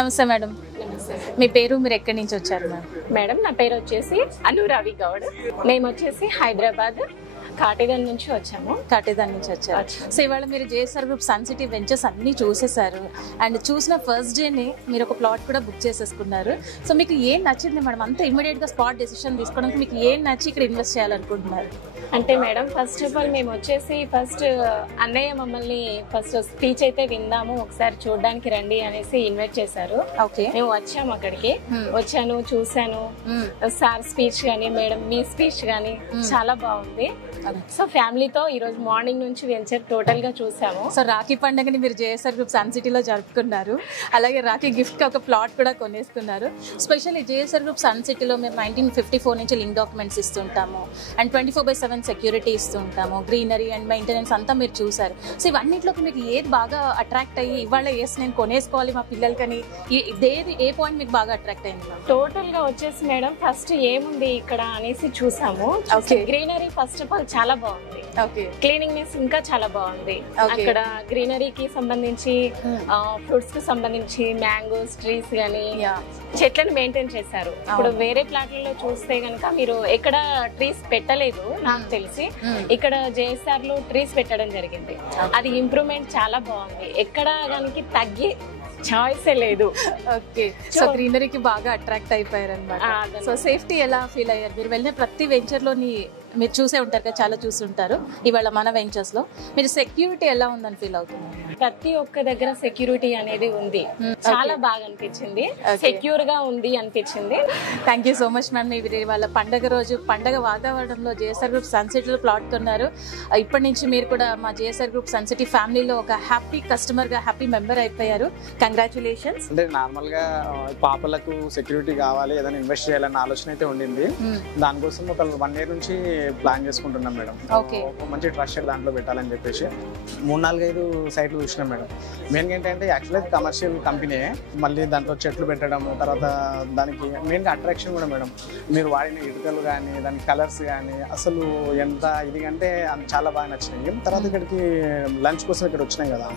నమస్తే మేడం. మీ పేరు, మీరు ఎక్కడి నుంచి వచ్చారు మేడం? మేడం నా పేరు వచ్చేసి అనురావి గౌడ్. మేము వచ్చేసి హైదరాబాద్ కాటేదాన్ నుంచి వచ్చాము. కాటేదాన్ నుంచి వచ్చారు. సో ఇవాళ మీరు JSR group Sun City ventures అన్నీ చూసేశారు అండ్ చూసిన ఫస్ట్ డేనే మీరు ఒక ప్లాట్ కూడా బుక్ చేసేసుకున్నారు. సో మీకు ఏం నచ్చింది మేడం? అంతా ఇమీడియట్గా స్పాట్ డెసిషన్ తీసుకోవడానికి మీకు ఏం నచ్చి ఇక్కడ ఇన్వెస్ట్ చేయాలనుకుంటున్నారు? అంటే మేడం ఫస్ట్ ఆఫ్ ఆల్ మేము వచ్చేసి ఫస్ట్ అన్నయ్య మమ్మల్ని ఫస్ట్ స్పీచ్ అయితే విందాము, ఒకసారి చూడడానికి రండి అనేసి ఇన్వైట్ చేశారు. ఓకే, మేము వచ్చాము అక్కడికి. వచ్చాను, చూసాను. సార్ స్పీచ్ కానీ మేడం మీ స్పీచ్ కానీ చాలా బాగుంది. సో ఫ్యామిలీతో ఈ రోజు మార్నింగ్ నుంచి వెంచర్ టోటల్ గా చూసాము. సో రాఖీ పండుగని మీరు జేఎస్ఆర్ గ్రూప్ సన్ సిటీలో జరుపుకున్నారు, అలాగే రాఖీ గిఫ్ట్ కి ఒక ప్లాట్ కూడా కొనేసుకున్నారు. స్పెషల్లీ జేఎస్ఆర్ గ్రూప్ సన్ సిటీలో మేము 1954 నుంచి లింక్ డాక్యుమెంట్స్ ఇస్తుంటాము అండ్ 24/7 సెక్యూరిటీ ఇస్తుంటాము, గ్రీనరీ అండ్ మెయింటెనెన్స్ అంతా మీరు చూసారు. సో ఇవన్నిట్లోకి మీకు ఏది బాగా అట్రాక్ట్ అయ్యి ఇవాళ నేను కొనేసుకోవాలి మా పిల్లలకని ఏ పాయింట్ మీకు బాగా అట్రాక్ట్ అయింది? టోటల్ గా వచ్చేసి మేడం ఫస్ట్ ఏముంది ఇక్కడ అనేసి చూసాము. గ్రీనరీ ఫస్ట్ ఆఫ్ ఆల్ చాలా బాగుంది. క్లీనింగ్నెస్ ఇంకా చాలా బాగుంది. అక్కడ గ్రీనరీకి సంబంధించి ఫ్రూట్స్ కి సంబంధించి మ్యాంగోస్ ట్రీస్ గానీ చెట్లను మెయింటైన్ చేశారు. ఇప్పుడు వేరే ప్లాట్లలో చూస్తే గనక మీరు ఎక్కడ ట్రీస్ పెట్టలేదు నాకు తెలిసి, ఇక్కడ జేఎస్ఆర్ లో ట్రీస్ పెట్టడం జరిగింది. అది ఇంప్రూవ్మెంట్ చాలా బాగుంది. ఎక్కడ దానికి తగ్గి చాయిసే లేదు. ఓకే, సో గ్రీనరీకి బాగా అట్రాక్ట్ అయిపోయారు అనమాట. సో సేఫ్టీ ఎలా ఫీల్ అయ్యారు? మీరు వెళ్ళిన ప్రతి వెంచర్లోని మీరు చూసే ఉంటారు కదా, చాలా చూస్తుంటారు. ఇవాళ మన వెంచర్స్ లో మీరు సెక్యూరిటీ ఎలా ఉందని ఫీల్ అవుతున్నారు? ప్రతి ఒక్క దగ్గర సెక్యూరిటీ అనేది ఉంది. చాలా బాగా అనిపించింది, సెక్యూర్ గా ఉంది అనిపించింది. Thank you so much ma'am. మీరు వాళ్ళ పండగ రోజు పండగ వాతావరణంలో జేఎస్ఆర్ గ్రూప్ సన్ సిటీలో ప్లాట్ కొన్నారు. ఇప్పటి నుంచి మీరు కూడా మా జేఎస్ఆర్ గ్రూప్ సన్ సిటీ ఫ్యామిలీలో ఒక హ్యాపీ కస్టమర్ గా, హ్యాపీ మెంబర్ అయిపోయారు. కంగ్రాచులేషన్స్. అంటే నార్మల్ గా పాపలకు సెక్యూరిటీ కావాలి, ఏదైనా ఇన్వెస్ట్ చేయాలన్న ఆలోచన అయితే ఉండింది. దానికోసం ఒక 1 year నుంచి ప్లాన్ చేసుకుంటున్నాం మేడం. మంచి ట్రస్టెడ్ దాంట్లో పెట్టాలని చెప్పేసి 3-4-5 సైట్లు చూసినాం మేడం. మెయిన్గా ఏంటంటే యాక్చువల్గా కమర్షియల్ కంపెనీ, మళ్ళీ దాంట్లో చెట్లు పెట్టడం, తర్వాత దానికి మెయిన్గా అట్రాక్షన్ కూడా మేడం. మీరు వాడిన ఇటుకలు కానీ దాని కలర్స్ కానీ అసలు ఎంత ఇది అంటే చాలా బాగా నచ్చినాయి. తర్వాత ఇక్కడికి లంచ్ కోసం ఇక్కడ వచ్చినాం కదా,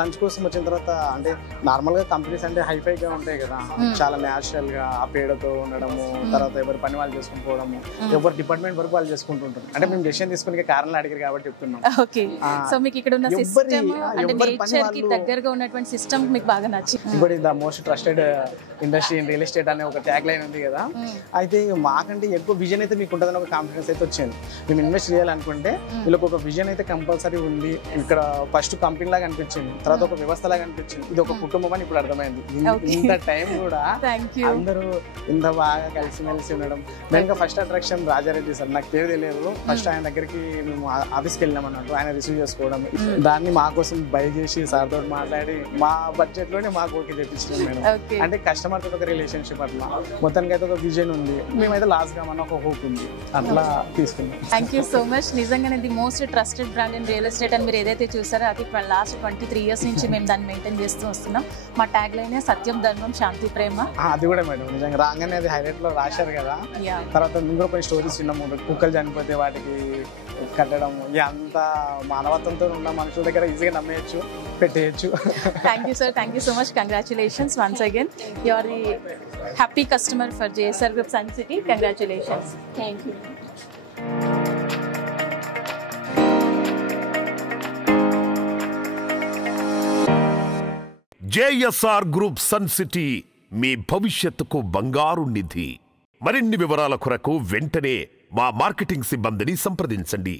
లంచ్ కోసం వచ్చిన తర్వాత అంటే నార్మల్గా కంపెనీస్ అంటే హైఫైగా ఉంటాయి కదా, చాలా న్యాచురల్గా ఆ పేడతో ఉండడము, తర్వాత ఎవరి పని వాళ్ళు చేసుకుని పోవడము, ఎవరి డిపార్ట్మెంట్ వరకు వాళ్ళు చేసుకుంటుంటారు. అంటే మేము డెసిషన్ తీసుకునే కారణాలు అడిగారు కాబట్టి చెప్తున్నాం. ఓకే, సో మీకు ఇక్కడ ఉన్న సిస్టమ్ అంటే నేచర్ కి దగ్గరగా ఉన్నటువంటి సిస్టమ్ మీకు బాగా నచ్చింది. ఇప్పుడు the most trusted industry in real estate అనే ఒక ట్యాగ్ లైన్ ఉంది కదా, అయితే మాకంటే ఎక్కువ విజన్ అయితే మీకు ఉంటుందని ఒక కాన్ఫిడెన్స్ అయితే వచ్చింది. మేము ఇన్వెస్ట్ చేయాలనుకుంటే వీళ్ళకి ఒక విజన్ అయితే కంపల్సరీ ఉంది. ఇక్కడ ఫస్ట్ కంపెనీ లాగా అనిపించింది, తర్వాత ఒక వ్యవస్థ లాగా అనిపించింది, ఇది ఒక కుటుంబం అని ఇప్పుడు అర్థమైంది. ఇంత టైం కూడా అందరూ ఇంత బాగా కలిసిమెలిసి ఉండడం. మెయిన్గా ఫస్ట్ అట్రాక్షన్ రాజారెడ్డి సార్. నాకు పేరు తెలియదు, ఫస్ట్ ఆయన దగ్గరికి మేము ఆఫీస్కి వెళ్ళినాం అన్నట్టు, ఆయన రిసీవ్ చేసుకోవడం, దాన్ని మా కోసం బై చేసి సార్ తోటి మాట్లాడి మా బడ్జెట్ లోనే మాకు ఓకే తెప్పించినాం మేడం. అంటే కస్టమర్ తోటి ఒక రిలేషన్షిప్, అట్లా మొత్తానికి అయితే ఒక విజన్ ఉంది, మేమైతే లాస్ట్ గా మన ఒక హోప్ ఉంది, అట్లా తీసుకున్నాం. Thank you so much. నిజంగానే the most trusted brand in real estate అని మీరు ఏదైతే చూసారో అది లాస్ట్ 23 years నుంచి మేము దాన్ని మెయింటైన్ చేస్తూ వస్తున్నాం. మా ట్యాగ్ లైన్ సత్యం, ధర్మం, శాంతి, ప్రేమ. అది కూడా మేడం నిజంగా రాగానే అది హైలైట్ లో రాశారు కదా. తర్వాత ఇంకో కొన్ని స్టోరీస్ విన్నాము, కుక్కలు చనిపోతే వాటికి కట్టడం, అంతా మానవత్వంతో ఉన్న మనుషుల దగ్గర ఈజీగా నమ్మేయచ్చు, పెట్టేయచ్చు. Thank you sir, thank you so much. Congratulations once again. You are the happy customer for JSR group Sun City. Congratulations. Thank you. JSR group Sun City మీ భవిష్యత్తుకు బంగారు నిధి. మరిన్ని వివరాల కొరకు వెంటనే మా మార్కెటింగ్ సిబ్బందిని సంప్రదించండి.